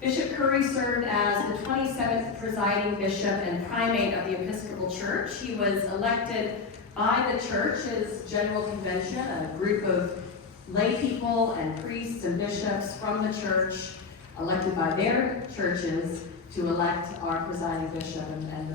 Bishop Curry served as the 27th presiding bishop and primate of the Episcopal Church. He was elected by the church's general convention, a group of lay people and priests and bishops from the church, elected by their churches to elect our presiding bishop and the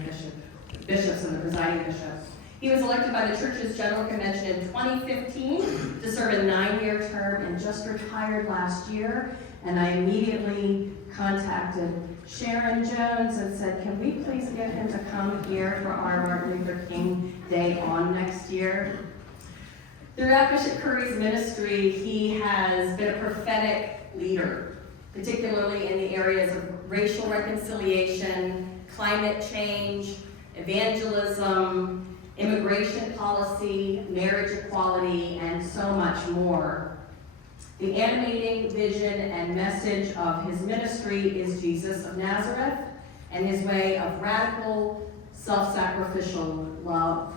bishops and the presiding bishops. He was elected by the church's general convention in 2015 to serve a 9-year term and just retired last year. And I immediately contacted Sharon Jones and said, can we please get him to come here for our Martin Luther King Day on next year? Throughout Bishop Curry's ministry, he has been a prophetic leader, particularly in the areas of racial reconciliation, climate change, evangelism, immigration policy, marriage equality, and so much more. The animating vision and message of his ministry is Jesus of Nazareth and his way of radical, self-sacrificial love.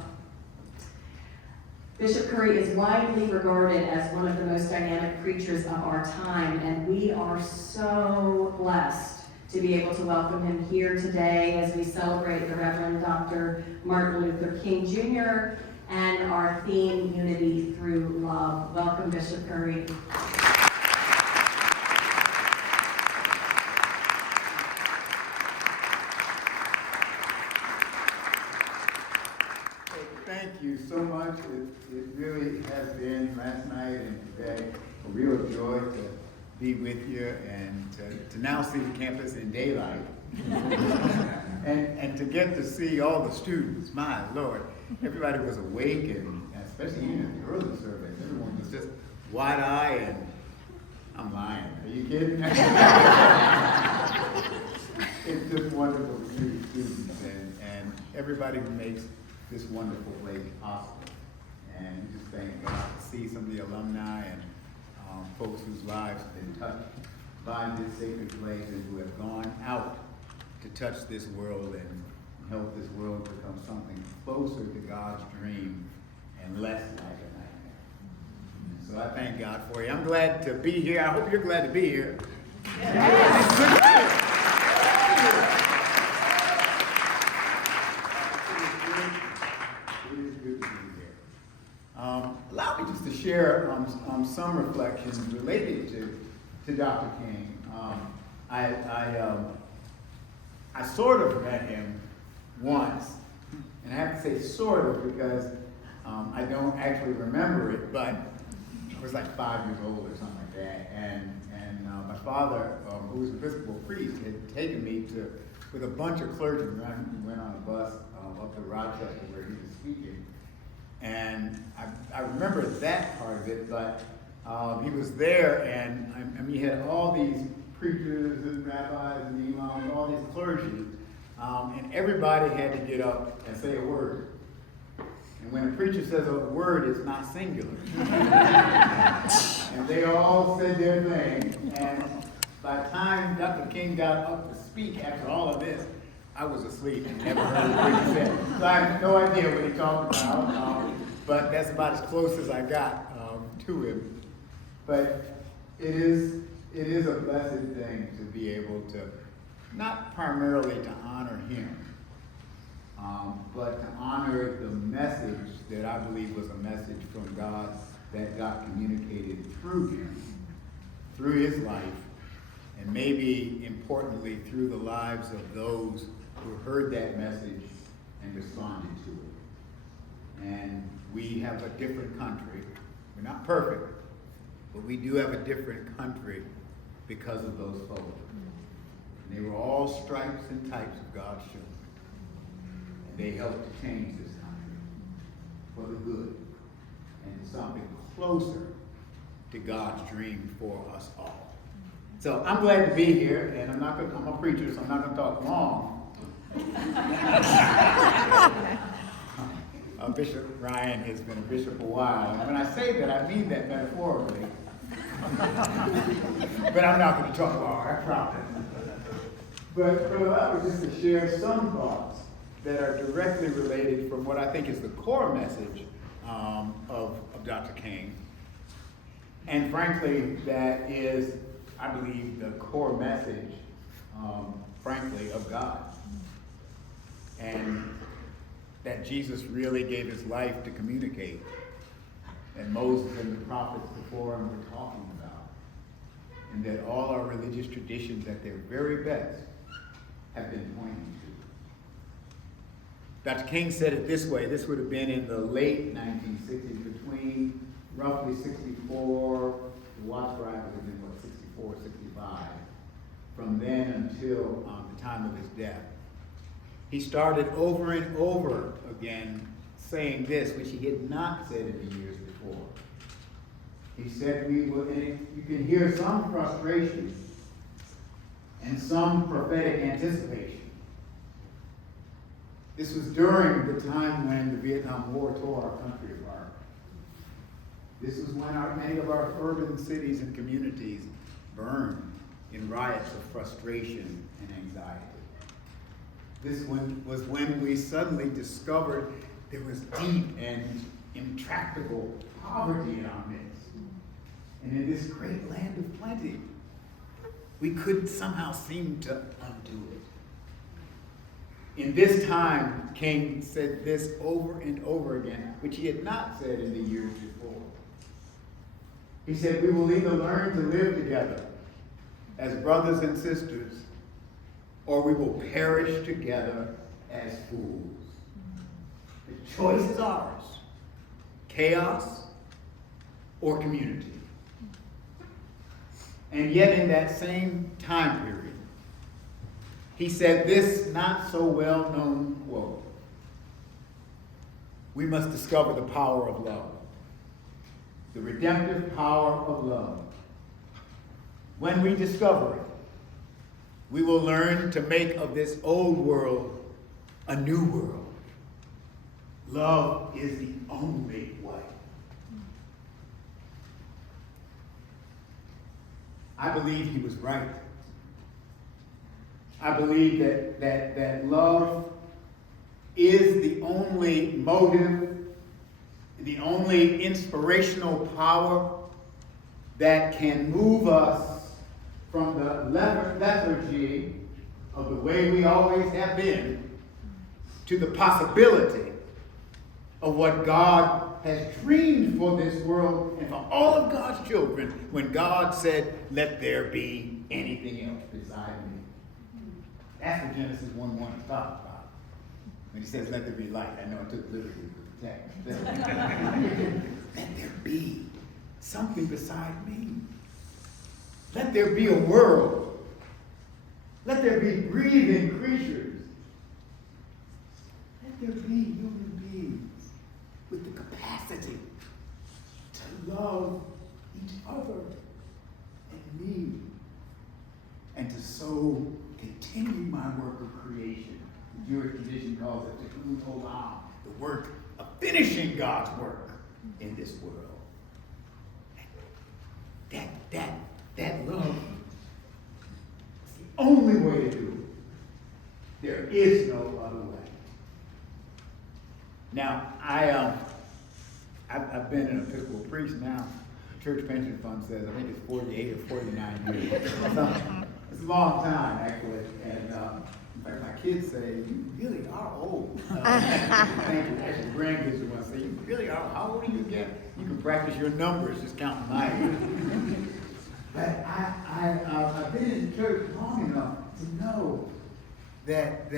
Bishop Curry is widely regarded as one of the most dynamic preachers of our time, and we are so blessed to be able to welcome him here today as we celebrate the Reverend Dr. Martin Luther King Jr. and our theme, Unity Through Love. Welcome, Bishop Curry. Thank you so much. It really has been last night and today a real joy to be with you and to now see the campus in daylight and to get to see all the students. My Lord, everybody was awake, and especially in the early service, everyone was just wide-eyed, and I'm lying. Are you kidding? It's just wonderful to see the students and everybody who makes this wonderful place possible. And we just thank God to see some of the alumni and folks whose lives have been touched by this sacred place and who have gone out to touch this world and help this world become something closer to God's dream and less like a nightmare. So I thank God for you. I'm glad to be here. I hope you're glad to be here. Yes. Allow me just to share some reflections related to Dr. King. I sort of met him once, and I have to say sort of because I don't actually remember it, but I was like 5 years old or something like that, and my father, who was an Episcopal priest, had taken me with a bunch of clergymen. We went on a bus up to Rochester where he was speaking. And I remember that part of it, but he was there, and I mean, he had all these preachers and rabbis and imams, all these clergy, and everybody had to get up and say a word. And when a preacher says a word, it's not singular. And they all said their thing, and by the time Dr. King got up to speak after all of this, I was asleep and never heard what he said. So I have no idea what he talked about, but that's about as close as I got to him. But it is a blessed thing to be able to, not primarily to honor him, but to honor the message that I believe was a message from God that got communicated through him, through his life, and maybe importantly through the lives of those who heard that message and responded to it. And we have a different country. We're not perfect, but we do have a different country because of those folks. And they were all stripes and types of God's children. And they helped to change this country for the good and to something closer to God's dream for us all. So I'm glad to be here, and I'm a preacher, so I'm not going to talk long. Bishop Ryan has been a bishop a while, and when I say that, I mean that metaphorically. But I'm not going to talk long, I promise. But allow me just to share some thoughts that are directly related from what I think is the core message of Dr. King. And frankly, that is, I believe, the core message frankly, of God. And that Jesus really gave his life to communicate. And Moses and the prophets before him were talking about. And that all our religious traditions at their very best have been pointing to. Dr. King said it this way. This would have been in the late 1960s, between roughly 64, the Watts bride would have been, 64, 65, from then until the time of his death. He started over and over again saying this, which he had not said in the years before. He said, you can hear some frustration and some prophetic anticipation. This was during the time when the Vietnam War tore our country apart. This was when many of our urban cities and communities burned in riots of frustration and anxiety. This was when we suddenly discovered there was deep and intractable poverty in our midst. And in this great land of plenty, we couldn't somehow seem to undo it. In this time, King said this over and over again, which he had not said in the years before. He said, we will either learn to live together as brothers and sisters, or we will perish together as fools. The choice is ours, chaos or community. And yet in that same time period, he said this not so well-known quote: we must discover the power of love, the redemptive power of love. When we discover it, we will learn to make of this old world a new world. Love is the only way. I believe he was right. I believe that love is the only motive, the only inspirational power that can move us from the lethargy of the way we always have been to the possibility of what God has dreamed for this world and for all of God's children when God said, let there be anything else beside me. That's what Genesis 1:1 is talking about. When he says, let there be light, I know I took liberty with the text. Let there be something beside me. Let there be a world. Let there be breathing creatures. Let there be human beings with the capacity to love each other and me, and to so continue my work of creation. The Jewish tradition calls it the olam, the work of finishing God's work in this world. That love is the only way to do it. There is no other way. Now, I've been an Episcopal priest now. The church pension fund says I think it's 48 or 49 years. It's a long time, actually. And in fact, my kids say, you really are old. Thank you. Actually, grandkids are going to say, you really are. How old are you again? You can practice your numbers just counting my age. But I've been in church long enough to know that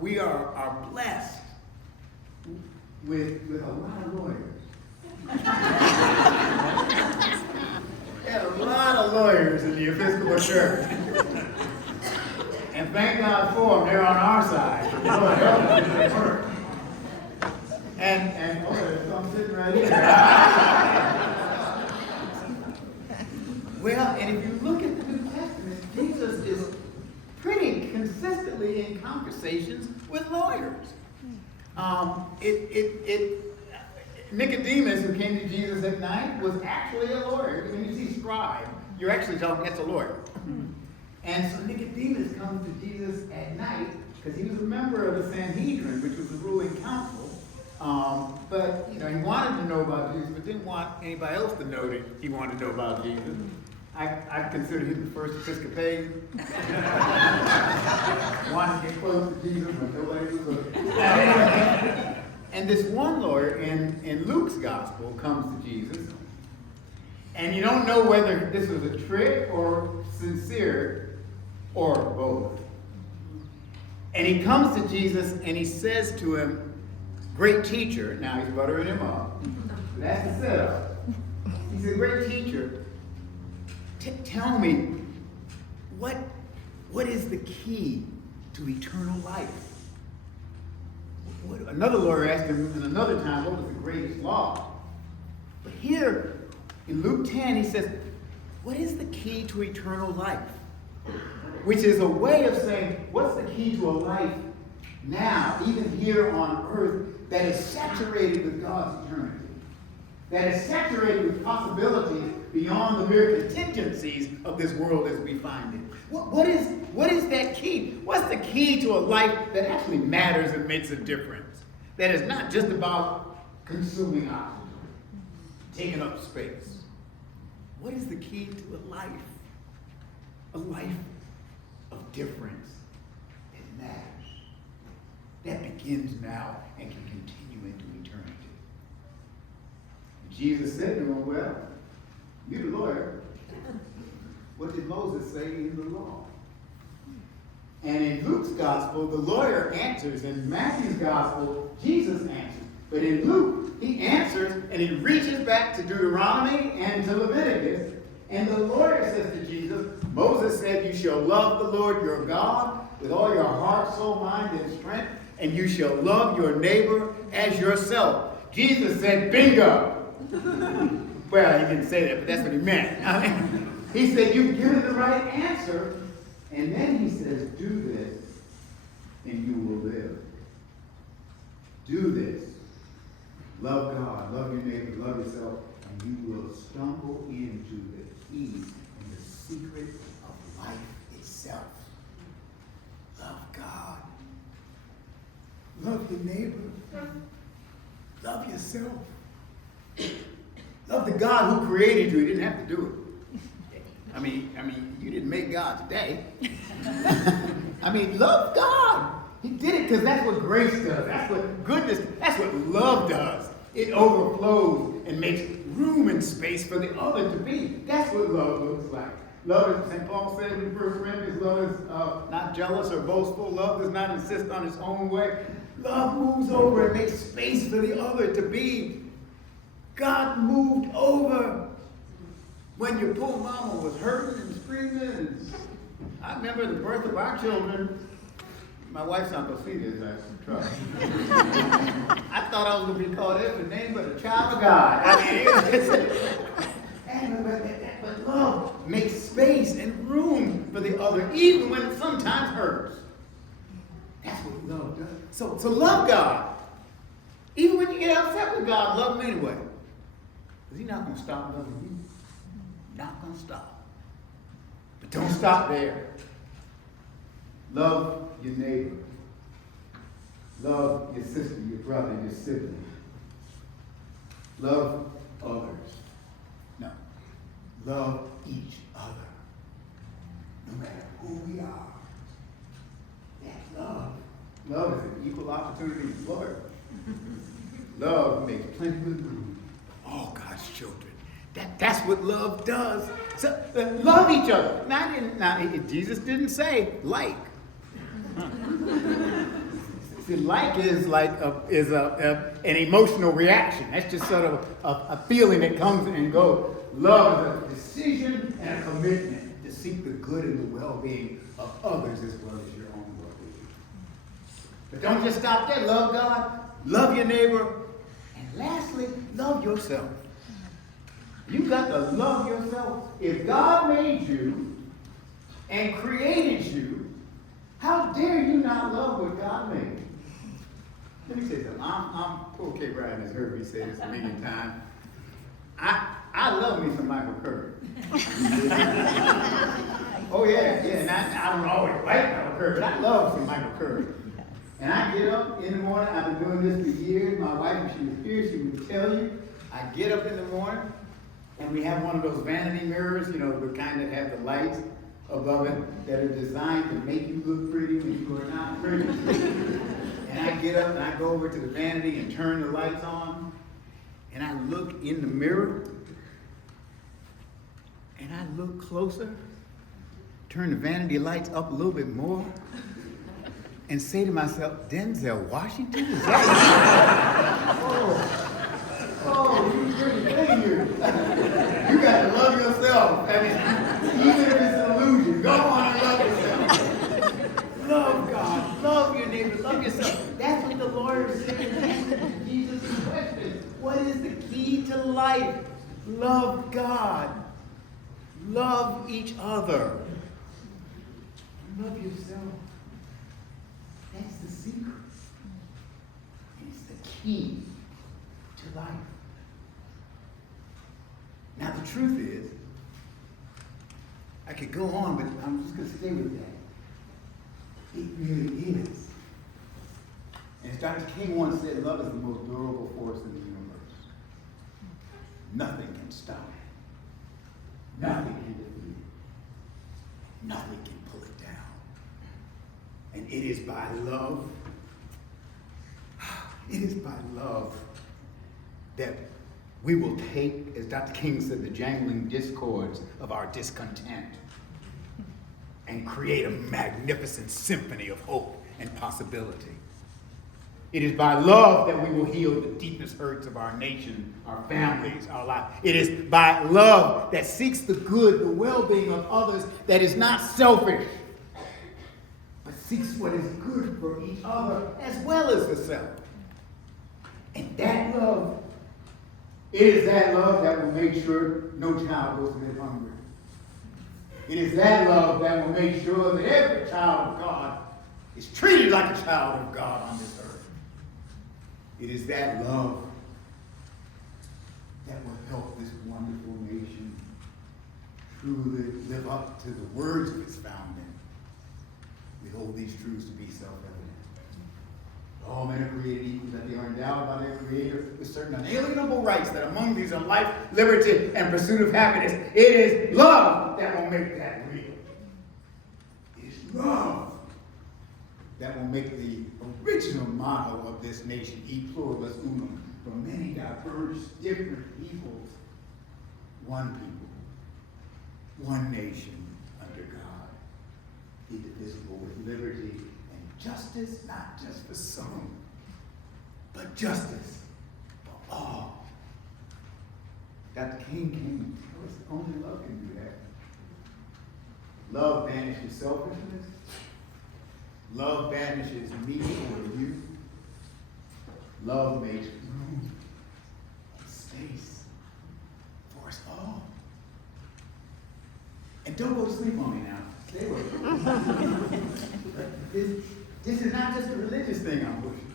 we are blessed with a lot of lawyers. There are a lot of lawyers in the Episcopal Church. And thank God for them, they're on our side. Lord help us in their work. And there's some sitting right here. Well, and if you look at the New Testament, Jesus is pretty consistently in conversations with lawyers. Nicodemus, who came to Jesus at night, was actually a lawyer. When you see scribe, you're actually talking, that's a lawyer. And so Nicodemus comes to Jesus at night because he was a member of the Sanhedrin, which was the ruling council. But he wanted to know about Jesus, but didn't want anybody else to know that he wanted to know about Jesus. I consider him the first Episcopalian. wanted to get close to Jesus, but nobody was looking. And this one lawyer in Luke's gospel comes to Jesus, and you don't know whether this was a trick or sincere or both. And he comes to Jesus and he says to him, "Great teacher," now he's buttering him up. That's the setup. He said, "Great teacher, tell me, what is the key to eternal life?" Another lawyer asked him in another time, what was the greatest law? But here, in Luke 10, he says, what is the key to eternal life? Which is a way of saying, what's the key to a life now, even here on earth, that is saturated with God's eternity? That is saturated with possibilities beyond the mere contingencies of this world as we find it. What is that key? What's the key to a life that actually matters and makes a difference? That is not just about consuming oxygen, taking up space. What is the key to a life? A life of difference that matters. That begins now and can continue into eternity. Jesus said to him, "Well, you're the lawyer. What did Moses say in the law?" And in Luke's gospel, the lawyer answers. In Matthew's gospel, Jesus answers. But in Luke, he answers and he reaches back to Deuteronomy and to Leviticus. And the lawyer says to Jesus, "Moses said you shall love the Lord your God with all your heart, soul, mind, and strength, and you shall love your neighbor as yourself." Jesus said, "Bingo." Well, he didn't say that, but that's what he meant. He said, "You've given the right answer." And then he says, "Do this, and you will live." Do this. Love God, love your neighbor, love yourself, and you will stumble into the key and the secret of life itself. Love God. Love your neighbor. Love yourself. Love the God who created you. He didn't have to do it. I mean, you didn't make God today. Love God. He did it because that's what grace does. That's what goodness, that's what love does. It overflows and makes room and space for the other to be. That's what love looks like. Love is, St. Paul said in 1 Corinthians, love is not jealous or boastful. Love does not insist on its own way. Love moves over and makes space for the other to be. God moved over when your poor mama was hurting and screaming. And I remember the birth of our children. My wife's not going to see this, I have some trouble. I thought I was going to be called every name but a child of God. But love makes space and room for the other, even when it sometimes hurts. That's what love does. So love God. Even when you get upset with God, love him anyway. Because he's not going to stop loving you. Not going to stop. But don't stop there. Love your neighbor. Love your sister, your brother, your sibling. Love others. No. Love each other. No matter who we are. That's love. Love is an equal opportunity employer. Love makes plenty of room. All God's children. That's what love does. So love each other. Now, Jesus didn't say like. See, like is like an emotional reaction. That's just sort of a feeling that comes and goes. Love is a decision and a commitment to seek the good and the well-being of others as well as your own well-being. But don't just stop there. Love God, love your neighbor, and lastly, love yourself. You've got to love yourself. If God made you and created you, how dare you not love what God made? Let me say something. Poor K. Brian has heard me say this a million times. I love me some Michael Curry. Oh yeah, and I don't always like Michael Curry, but I love some Michael Curry. And I get up in the morning. I've been doing this for years. My wife, if she was here, she would tell you. I get up in the morning, and we have one of those vanity mirrors, the kind that have the lights. above it that are designed to make you look pretty when you are not pretty. And I get up and I go over to the vanity and turn the lights on, and I look in the mirror, and I look closer, turn the vanity lights up a little bit more, and say to myself, Denzel Washington? Is that oh, you pretty thing here. You got to love yourself. I mean, even if it's an illusion, go on and love yourself. Love God, love your neighbor, love yourself. That's what the Lord is saying to Jesus' question. What is the key to life? Love God. Love each other. Love yourself. That's the secret. It's the key to life. Now the truth is, I could go on, but I'm just going to stay with that. It really is. And as Dr. King once said, love is the most durable force in the universe. Nothing can stop it. Nothing can defeat it. Nothing can pull it down. And it is by love, that we will take, as Dr. King said, the jangling discords of our discontent and create a magnificent symphony of hope and possibility. It is by love that we will heal the deepest hurts of our nation, our families, our lives. It is by love that seeks the good, the well-being of others, that is not selfish, but seeks what is good for each other as well as the self. And that love, it is that love that will make sure no child goes to bed hungry. It is that love that will make sure that every child of God is treated like a child of God on this earth. It is that love that will help this wonderful nation truly live up to the words of its founding. We hold these truths to be self-evident. All men are created equal, that they are endowed by their Creator with certain unalienable rights, that among these are life, liberty, and pursuit of happiness. It is love that will make that real. It is love that will make the original motto of this nation, E pluribus unum, from many diverse, different peoples, one people, one nation under God, indivisible with liberty and justice, not just for some, but justice for all. Dr. King came to tell us only love can do that. Love banishes selfishness. Love banishes me or you. Love makes room, space for us all. And don't go to sleep on me now. Stay with me. This is not just a religious thing I'm pushing.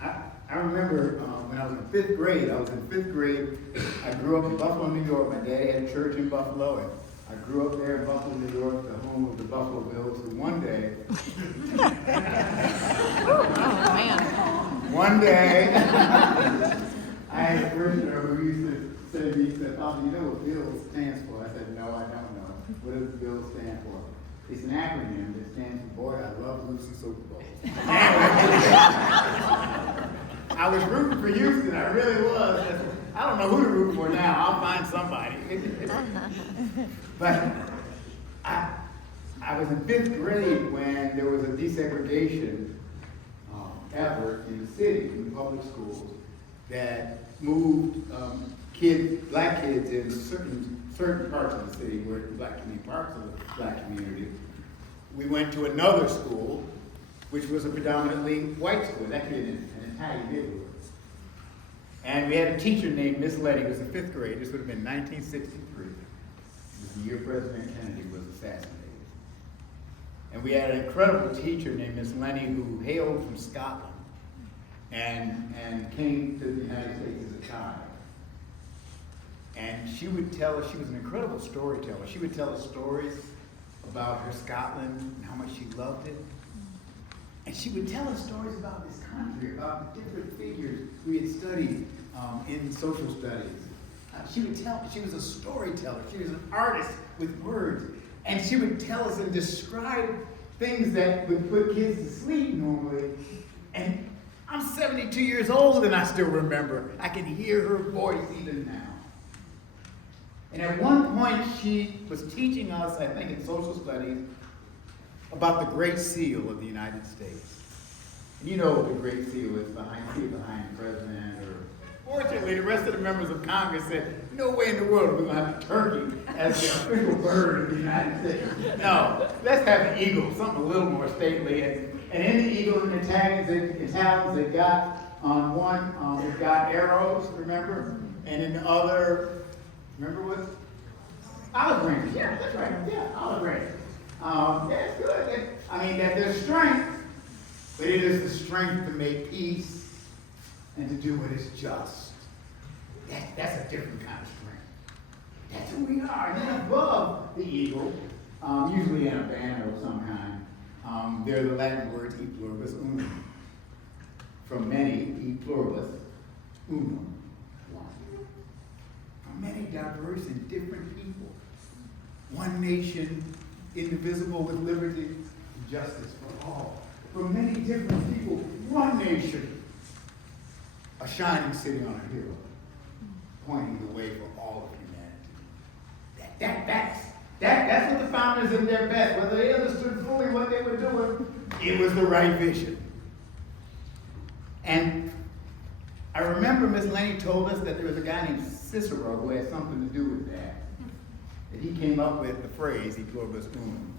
I remember when I was in fifth grade. I grew up in Buffalo, New York. My daddy had a church in Buffalo, and I grew up there in Buffalo, New York, the home of the Buffalo Bills, who one day, I had a parishioner who used to say to me, he said, "Father, you know what Bill stands for?" I said, "No, I don't know. What does Bill stand for?" It's an acronym that stands for, "Boy, I love losing Super Bowls." I was rooting for Houston, I really was. I don't know who to root for now. I'll find somebody. But I was in fifth grade when there was a desegregation effort in the city, in the public schools, that moved black kids in certain parts of the city where the black community, parts of the black community. We went to another school, which was a predominantly white school, actually an Italian neighborhood. And we had a teacher named Miss Letty, who was in fifth grade. This would have been 1963. It was the year President Kennedy was assassinated. And we had an incredible teacher named Miss Lenny, who hailed from Scotland and came to the United States as a child. And she would tell us, she was an incredible storyteller. She would tell us stories about her Scotland and how much she loved it. And she would tell us stories about this country, about the different figures we had studied in social studies. She was a storyteller. She was an artist with words. And she would tell us and describe things that would put kids to sleep normally. And I'm 72 years old and I still remember. I can hear her voice even now. And at one point she was teaching us, I think in social studies, about the Great Seal of the United States. And you know what the Great Seal is, behind the president. Fortunately, the rest of the members of Congress said, no way in the world are we going to have a turkey as the official bird of the United States. No, let's have an eagle, something a little more stately. And in the eagle, in the Italians, they got on one, they've got arrows, remember? And in the other, remember what? Olive branches. Yeah, that's right. Yeah, olive branches. That's good. I mean, that there's strength, but it is the strength to make peace and to do what is just. That's a different kind of strength. That's who we are. And then above the eagle, usually in a banner of some kind, there are the Latin words e pluribus unum. From many, e pluribus unum, one. From many diverse and different people. One nation, indivisible with liberty and justice for all. From many different people, one nation. A shining city on a hill, pointing the way for all of humanity. That's what the founders did their best. Whether they understood fully what they were doing, it was the right vision. And I remember Miss Laney told us that there was a guy named Cicero who had something to do with that. That he came up with the phrase, e pluribus unum.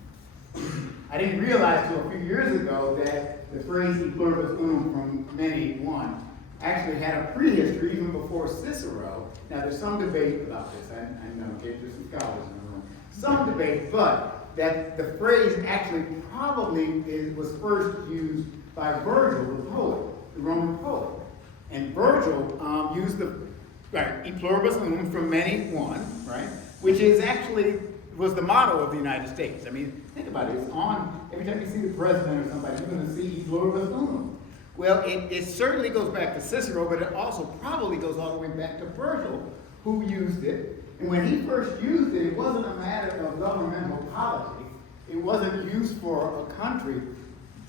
I didn't realize till a few years ago that the phrase e pluribus unum, from many, one, actually had a prehistory even before Cicero. Now there's some debate about this. I know, okay, there's some scholars in the room. Some debate, but that the phrase actually probably was first used by Virgil, the poet, the Roman poet. And Virgil used the e pluribus unum, from many, one, right? Which is actually was the motto of the United States. I mean, think about it. It's on every time you see the president or somebody, you're going to see e pluribus unum. Well, it certainly goes back to Cicero, but it also probably goes all the way back to Virgil, who used it. And when he first used it, it wasn't a matter of governmental politics. It wasn't used for a country.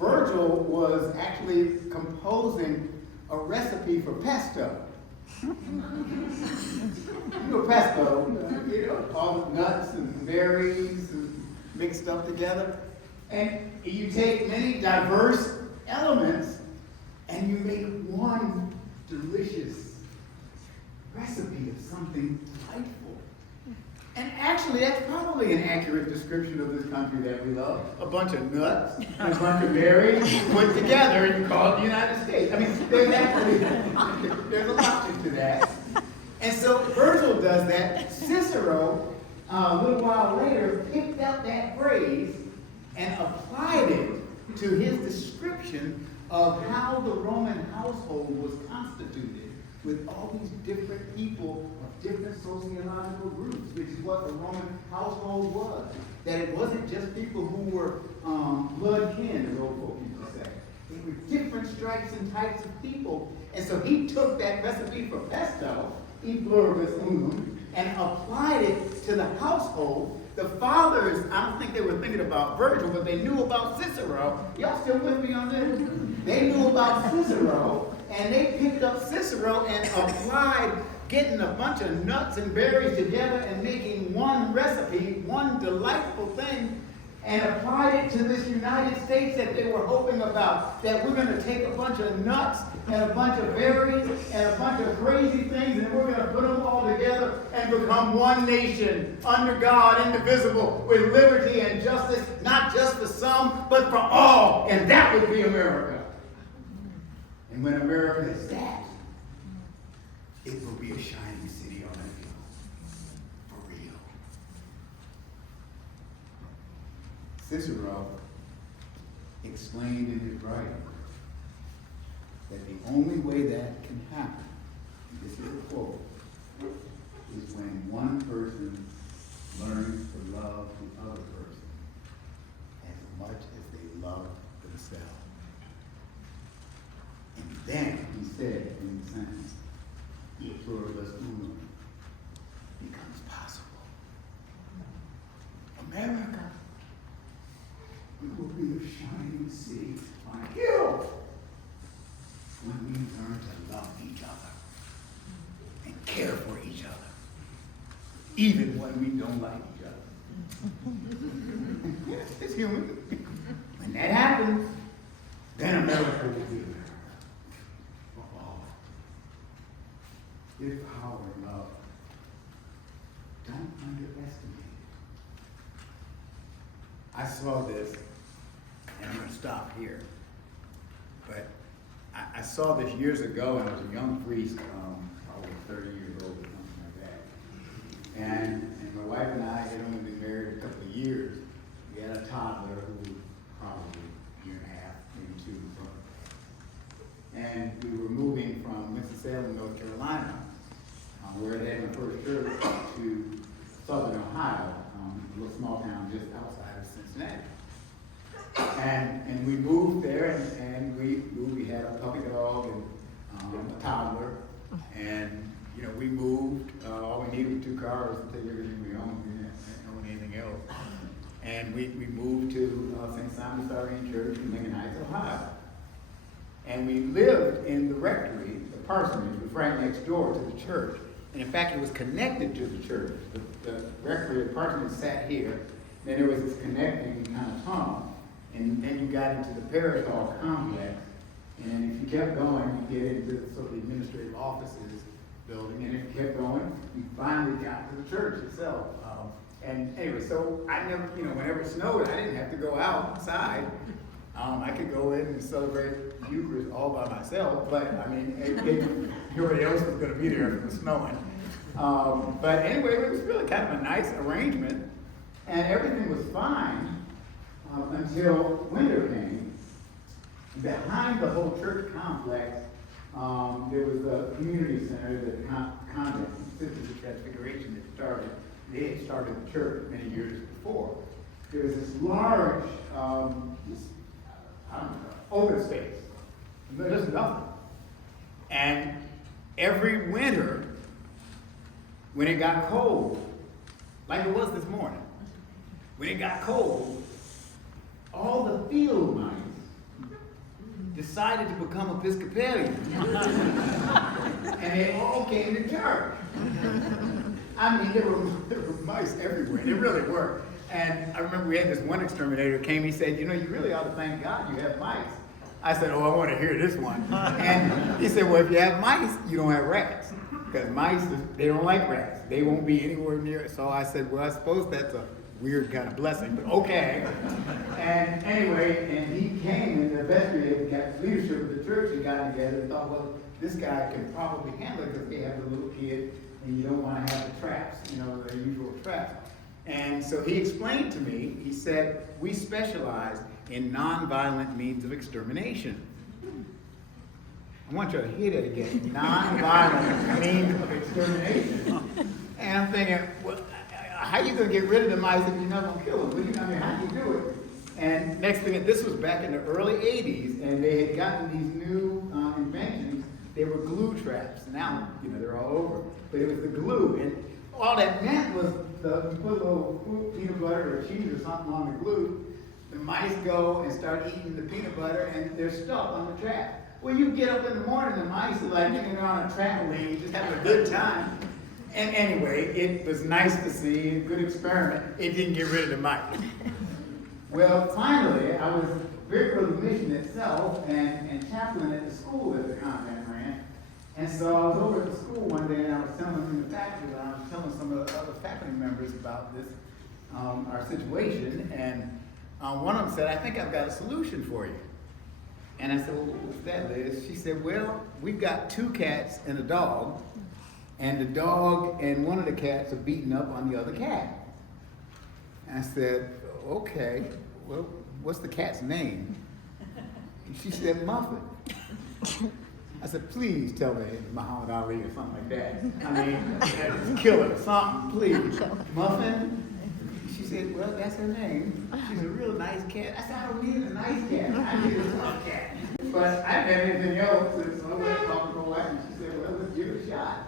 Virgil was actually composing a recipe for pesto. You know pesto, you know, all the nuts and berries and mixed up together. And you take many diverse elements and you make one delicious recipe of something delightful. And actually, that's probably an accurate description of this country that we love. A bunch of nuts and a bunch of berries put together, and you call it the United States. I mean, there's a logic to that. And so Virgil does that. Cicero, a little while later, picked up that phrase and applied it to his description of how the Roman household was constituted, with all these different people of different sociological groups, which is what the Roman household was. That it wasn't just people who were blood kin, as old folk used to say. They were different stripes and types of people. And so he took that recipe for pesto, e pluribus unum, and applied it to the household. The fathers, I don't think they were thinking about Virgil, but they knew about Cicero. Y'all still with me on this? They knew about Cicero, and they picked up Cicero and applied getting a bunch of nuts and berries together and making one recipe, one delightful thing, and applied it to this United States that they were hoping about. That we're going to take a bunch of nuts and a bunch of berries and a bunch of crazy things, and we're going to put them all together and become one nation under God, indivisible, with liberty and justice, not just for some, but for all. And that would be America. And when America is that, it will be a shining city on a hill. For real. Cicero explained in his writing that the only way that can happen, this is a quote, is when one person learns to love the other person as much as they love themselves. And then he said in the sentence, e pluribus unum becomes possible. America we will be a shining city on a hill when we learn to love each other and care for each other, even when we don't like each other. Yes, it's human. When that happens, then America will be America for all. This power of love. Don't underestimate it. I saw this, and I'm going to stop here. But I saw this years ago, and I was a young priest, probably 30 years old or something like that. And my wife and I had only been married a couple of years. We had a toddler who was probably a year and a half, maybe 2. And we were moving from Winston-Salem, North Carolina, where they had my first church, to Southern Ohio, a little small town just outside of Cincinnati. And we moved there, and we had a puppy dog and a toddler, and we moved. All we needed was 2 cars to take everything we owned. We didn't own anything else. And we moved to St. Simon's Southern Church in Lincoln Heights, Ohio. And we lived in the rectory, the parsonage, was right next door to the church. And in fact, it was connected to the church. The rectory, the parsonage sat here. Then there was this connecting kind of tunnel. And then you got into the parish hall complex. And then if you kept going, you get into sort of the administrative offices building. And if you kept going, you finally got to the church itself. And anyway, so I never, whenever it snowed, I didn't have to go outside. I could go in and celebrate the Eucharist all by myself, but I mean, everybody else was going to be there if it was snowing. But anyway, it was really kind of a nice arrangement, and everything was fine until winter came. Behind the whole church complex, there was a community center, the convent, Sisters of Transfiguration, that started. They had started the church many years before. There was this large, open space. There's nothing. And every winter, when it got cold, like it was this morning, when it got cold, all the field mice decided to become Episcopalians. And they all came to church. I mean, there were mice everywhere. They really were. And I remember we had this one exterminator came, he said, you really ought to thank God you have mice. I said, oh, I want to hear this one. And he said, well, if you have mice, you don't have rats. Because mice, they don't like rats. They won't be anywhere near it. So I said, well, I suppose that's a weird kind of blessing, but okay. And anyway, and he came, and the vestry got leadership of the church and got together and thought, well, this guy can probably handle it because they have a little kid, and you don't want to have the traps, the usual traps. And so he explained to me, he said, we specialize in nonviolent means of extermination. I want you to hear that again. Nonviolent means of extermination. And I'm thinking, well, how are you going to get rid of the mice if you're not going to kill them? I mean, how do you do it? And next thing, this was back in the early 80s, and they had gotten these new inventions. They were glue traps. Now, they're all over. But it was the glue. And all that meant was you put a little peanut butter or cheese or something on the glue, the mice go and start eating the peanut butter, and they're stuck on the trap. Well, you get up in the morning, the mice are like, on a trampoline, just having a good time. And anyway, it was nice to see, a good experiment. It didn't get rid of the mice. Well, finally, I was vicar of the mission itself and chaplain at the school that the convent ran. And so I was over at the school one day, and I was telling the faculty, I was telling some of the other faculty members about this, our situation. And one of them said, I think I've got a solution for you. And I said, well, what's that, Liz? She said, well, we've got 2 cats and a dog. And the dog and one of the cats are beating up on the other cat. And I said, okay, well, what's the cat's name? And she said, Muffin. I said, please tell me it's Muhammad Ali or something like that. I mean, it's killer or something, please. Muffin? She said, well, that's her name. She's a real nice cat. I said, I don't need a nice cat. I need a tough cat. But I didn't have anything else. And so I went and talked to my wife, and she said, well, let's give it a shot.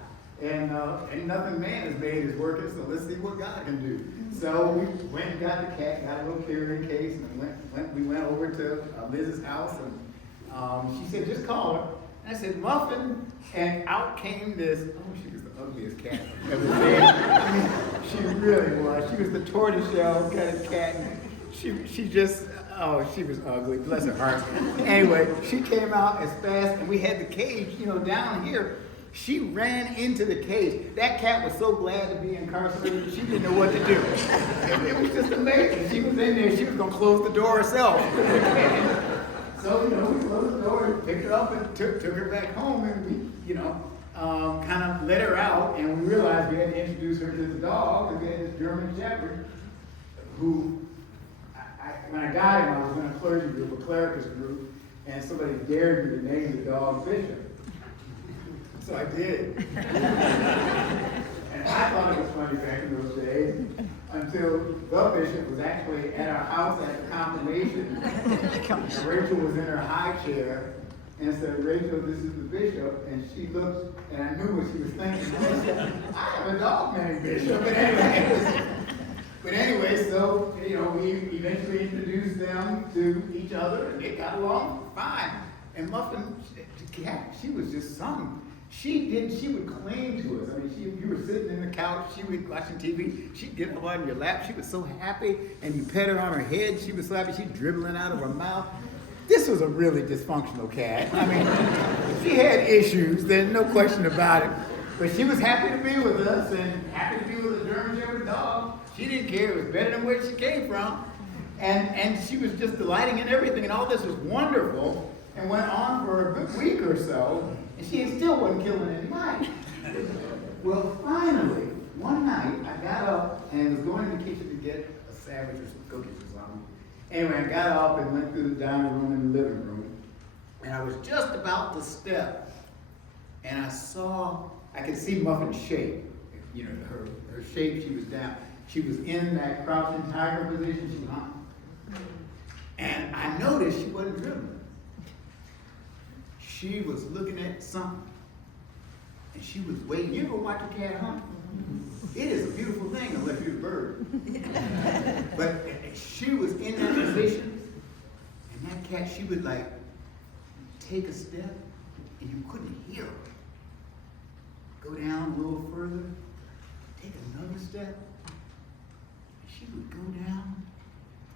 And nothing man has made is working, so let's see what God can do. So we went and got the cat, got a little carrying case, and we went over to Liz's house, and she said, just call her. And I said, Muffin, and out came this, oh, she was the ugliest cat I've ever seen. I mean, she really was. She was the tortoiseshell kind of cat. She just, oh, she was ugly, bless her heart. Anyway, she came out as fast, and we had the cage, down here. She ran into the cage. That cat was so glad to be incarcerated, she didn't know what to do. It was just amazing. She was in there, she was going to close the door herself. So, we closed the door and picked her up and took her back home, and we, kind of let her out, and we realized we had to introduce her to the dog, and we had this German Shepherd who, when I got him, I was in a clergy group, a clericus group, and somebody dared me to name the dog Bishop. So I did. And I thought it was funny back in those days until the bishop was actually at our house at the confirmation. And Rachel was in her high chair and said, Rachel, this is the bishop. And she looked, and I knew what she was thinking. I said, I have a dog named Bishop. But anyway, so, we eventually introduced them to each other, and they got along fine. And Muffin, she was just something. She would cling to us. I mean, you were sitting in the couch, she was watching TV, she'd get up on your lap, she was so happy, and you pet her on her head, she was so happy, she'd dribbling out of her mouth. This was a really dysfunctional cat. I mean, she had issues, there's no question about it. But she was happy to be with us, and happy to be with a German Shepherd dog. She didn't care, it was better than where she came from. And she was just delighting in everything, and all this was wonderful, and went on for a good week or so. And she still wasn't killing any mice. Well, finally, one night, I got up and was going in the kitchen to get a sandwich or some cookies or something. Anyway, I got up and went through the dining room and the living room. And I was just about to step. And I could see Muffin's shape. Her shape, she was down. She was in that crouching tiger position, she was on. And I noticed she wasn't dribbling. She was looking at something, and she was waiting. You ever watch a cat hunt? It is a beautiful thing unless you're a bird. But she was in that position, and that cat, she would take a step, and you couldn't hear her. Go down a little further, take another step, and she would go down,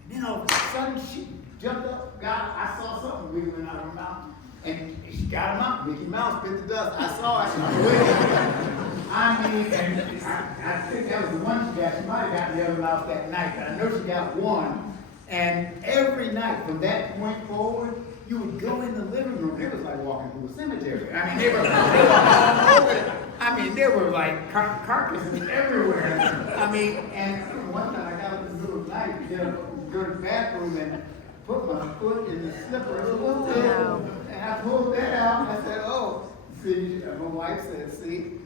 and then all of a sudden she jumped up, I saw something wiggling out of her mouth. And she got him up. Mickey Mouse bit the dust. I saw it. I think that was the one she got. She might have gotten the other mouse that night, but I know she got one. And every night from that point forward, you would go in the living room. It was like walking through a cemetery. I mean, they were all over it. I mean, there were carcasses everywhere. I mean, and one time I got up in the middle of the night to go to the bathroom and put my foot in the slipper. And I pulled that out, and I said, oh, see, my wife said, see,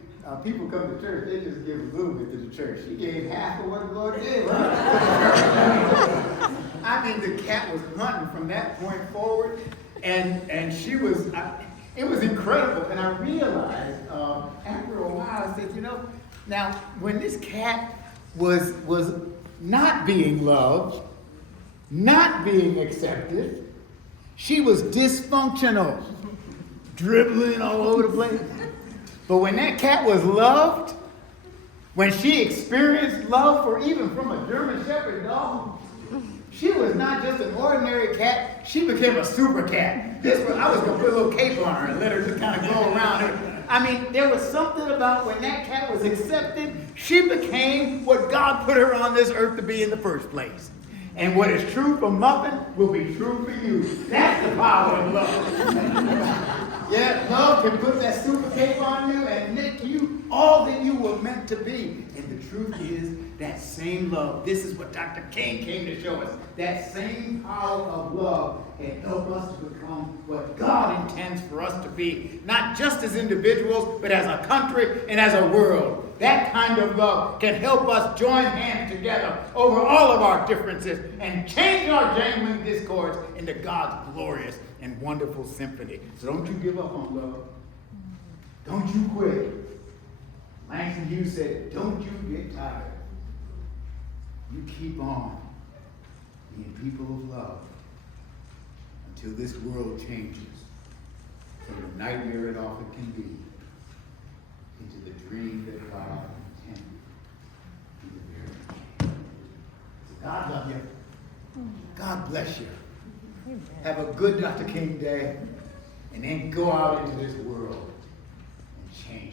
people come to church, they just give a little bit to the church. She gave half of what the Lord gave her. I mean, the cat was hunting from that point forward, and she was, it was incredible. And I realized after a while, I said, now, when this cat was not being loved, not being accepted, she was dysfunctional, dribbling all over the place. But when that cat was loved, when she experienced love from a German Shepherd dog, she was not just an ordinary cat, she became a super cat. I was going to put a little cape on her and let her just kind of go around her. I mean, there was something about when that cat was accepted, she became what God put her on this earth to be in the first place. And what is true for Muffin will be true for you. That's the power of love. Yeah, love can put that super cape on you and make you all that you were meant to be. And the truth is, that same love, this is what Dr. King came to show us. That same power of love can help us to become what God intends for us to be. Not just as individuals, but as a country and as a world. That kind of love can help us join hands together over all of our differences and change our jangling discords into God's glorious and wonderful symphony. So don't you give up on love. Don't you quit. Langston Hughes said, don't you get tired. you keep on being people of love until this world changes from the nightmare it often can be into the dream that God intended in the very beginning. God love you. God bless you. Have a good Dr. King Day, and then go out into this world and change.